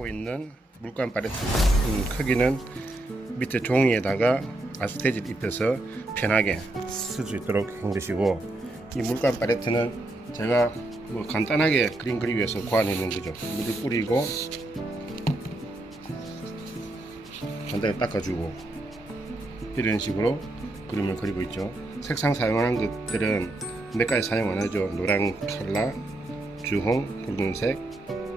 사용하고 있는 물감 팔레트 음, 크기는 밑에 종이에다가 아스테질 입혀서 편하게 쓸 수 있도록 한 것이고 이 물감 팔레트는 제가 뭐 간단하게 그림 그리기 위해서 구안했는 거죠. 물을 뿌리고 간단히 닦아주고 이런 식으로 그림을 그리고 있죠. 색상 사용하는 것들은 몇 가지 사용 안 하죠. 노란 칼라 주홍 붉은색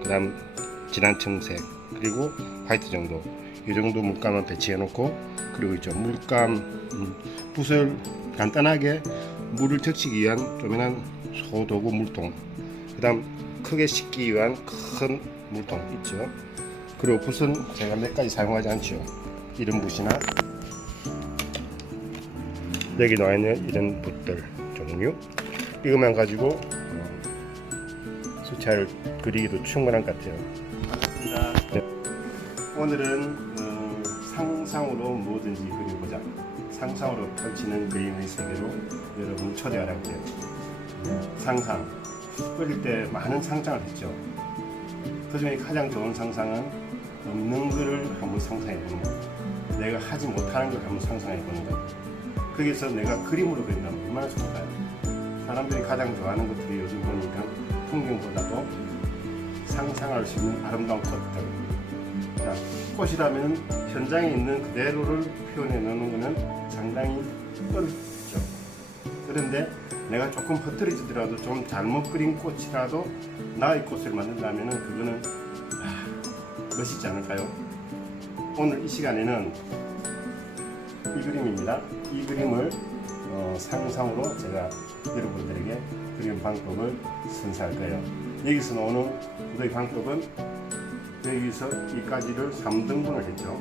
그 다음 진한 청색 그리고 화이트 정도. 이 정도 물감만 배치해 놓고 그리고 있죠. 물감 음, 붓을 간단하게 물을 적시기 위한 조그만한 소도구 물통. 그 다음 크게 씻기 위한 큰 물통 있죠. 그리고 붓은 제가 몇 가지 사용하지 않죠 이런 붓이나 여기 나와 있는 이런 붓들 종류. 이것만 가지고 어, 수차를 그리기도 충분한 것 같아요. 네. 오늘은 어, 상상으로 뭐든지 그려보자. 상상으로 펼치는 그림의 세계로 여러분 초대하라고 해요. 음, 상상. 어릴 때 많은 상상을 했죠. 그 중에 가장 좋은 상상은 없는 것을 한번 상상해 보는 거예요. 내가 하지 못하는 걸 한번 상상해 보는 거예요. 거기서 내가 그림으로 그린다면 얼마나 좋을까요? 사람들이 가장 좋아하는 것들이 요즘 보니까 풍경보다도 상상할 수 있는 아름다운 꽃들. 자, 꽃이라면 현장에 있는 그대로를 표현해 놓는 것은 상당히 어렵죠. 그런데 내가 조금 퍼뜨려지더라도 좀 잘못 그린 꽃이라도 나의 꽃을 만든다면 그거는 아, 멋있지 않을까요? 오늘 이 시간에는 이 그림입니다. 이 그림을 어, 상상으로 제가 여러분들에게 그림 방법을 선사할 거예요. 여기서 나오는 구도의 방법은 여기서 이까지를 3등분을 했죠.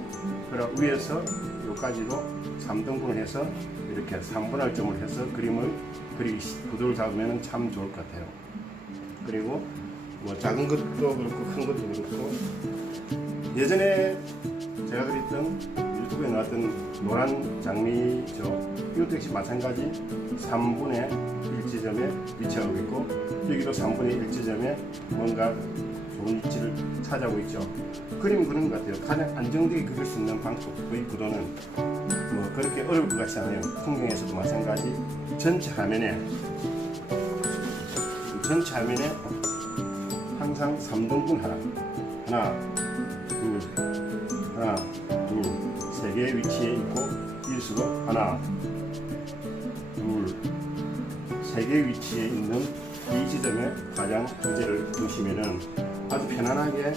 그리고 위에서 여기까지로 3등분을 해서 이렇게 3분할 점을 해서 그림을 그리기 시- 구도를 잡으면 참 좋을 것 같아요. 그리고 뭐 작은 것도 그렇고 큰 것도 그렇고 예전에 제가 그렸던 유튜브에 나왔던 노란 장미죠. 이것도 역시 마찬가지 3분의 1 지점에 위치하고 있고 여기도 3분의 1 지점에 뭔가 좋은 위치를 찾아오고 있죠. 그림 그리는 것 같아요. 가장 안정되게 그릴 수 있는 방법의 구도는 뭐 그렇게 어려울 것 같지 않아요. 풍경에서도 마찬가지 전체 화면에 전체 화면에 항상 3등분 하나 하나 둘 하나 둘 세 개의 위치에 있고 일수로 하나 둘세 개의 위치에 있는 이 지점에 가장 주제를 두시면은 아주 편안하게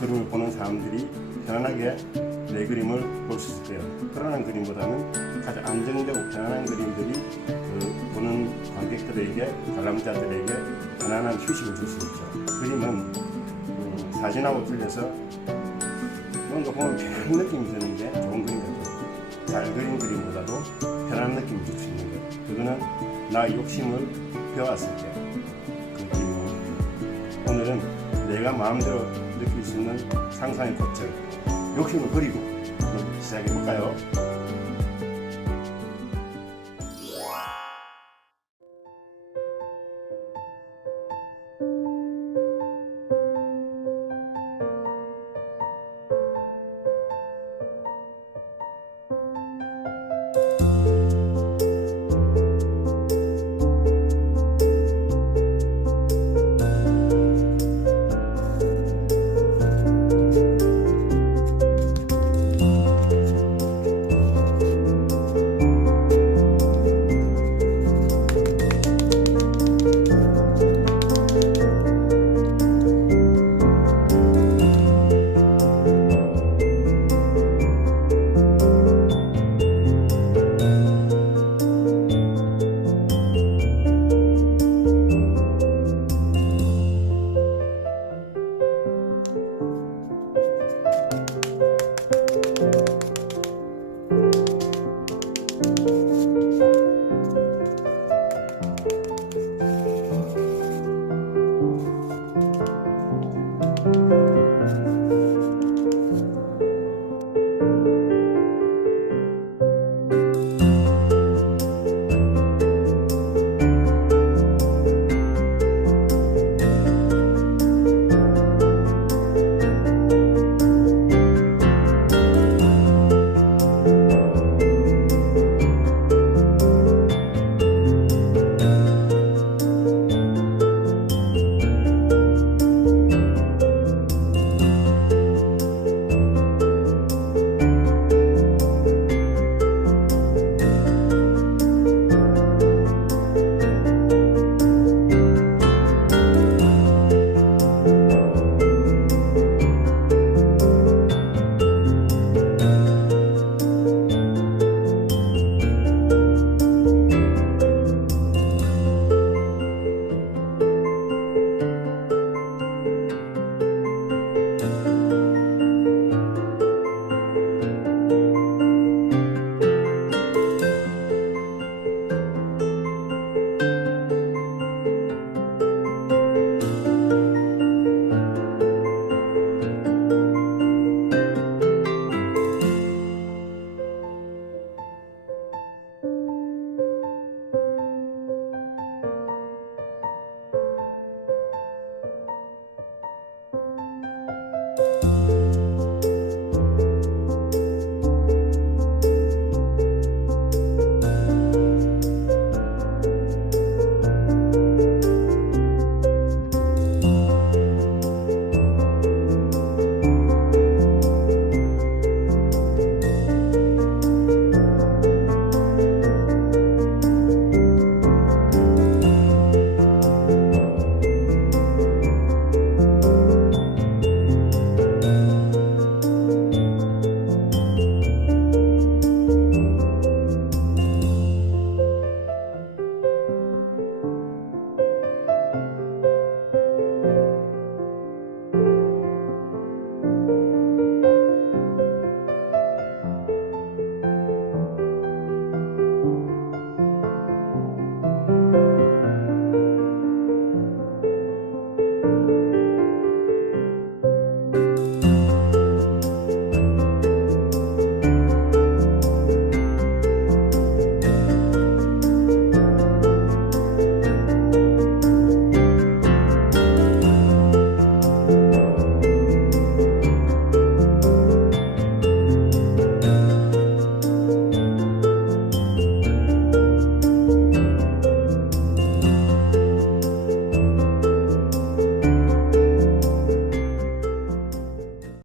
그림을 보는 사람들이 편안하게 내 그림을 볼 수 있을 거예요. 편안한 그림보다는 가장 안정되고 편안한 그림들이 그 보는 관객들에게 관람자들에게 편안한 휴식을 줄 수 있죠. 그림은 음, 사진하고 틀려서 뭔가 보면 편한 느낌이 드는 게 좋은 그림 같아요. 잘 그린 그림보다도 편안한 느낌을 줄 수 있는 거예요. 그거는 나 욕심을 배웠을 때 오늘은 내가 마음대로 느낄 수 있는 상상의 꽃을 욕심을 한번 시작해 볼까요?